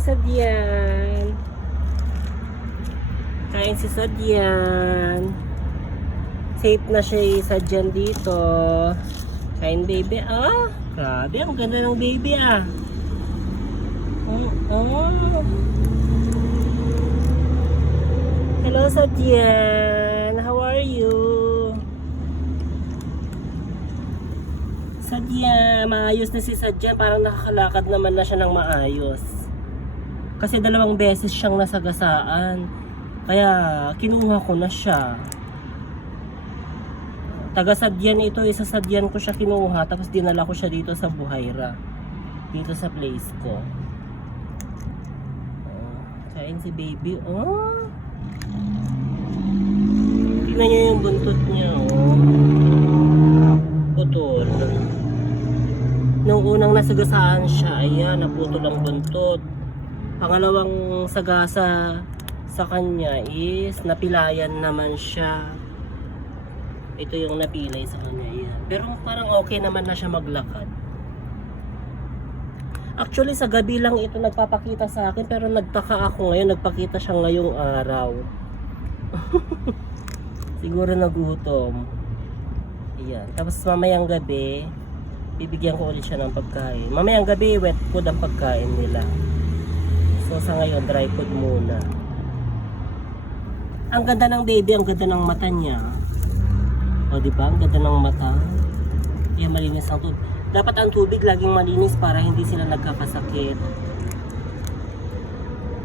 Sadian. Kain si Sadian. Safe na siya Sadian dito. Kain baby. Ah, grabe. Ang ganda ng baby ah. Hello Sadian. How are you? Sadian, maayos na si Sadian. Parang nakakalakad naman na siya ng maayos. Kasi 2 beses siyang nasagasaan. Kaya kinuha ko na siya. Taga Sadian ito, isa Sadian ko siya kinuha. Tapos dinala ko siya dito sa Buhaira. Dito sa place ko. Kain si baby. Oh. Tingnan niyo yung buntot niya. Oh. Putol. Nung unang nasagasaan siya, ayan, naputol ang buntot. Pangalawang sagasa sa kanya is napilayan naman siya. Ito yung napilay sa kanya, ayan. Pero parang okay naman na siya maglakad. Actually, sa gabi lang ito nagpapakita sa akin, pero nagtaka ako ngayon, nagpakita siya ngayong araw. Siguro nagutom. Ayan. Tapos mamayang gabi, bibigyan ko ulit siya ng pagkain. Mamayang gabi, wet food ang pagkain nila. So sa ngayon, dry food muna. Ang ganda ng baby, ang ganda ng mata niya. O diba? Ang ganda ng mata. Ayan, malinis ang tubig. Dapat ang tubig laging malinis para hindi sila nagkakasakit.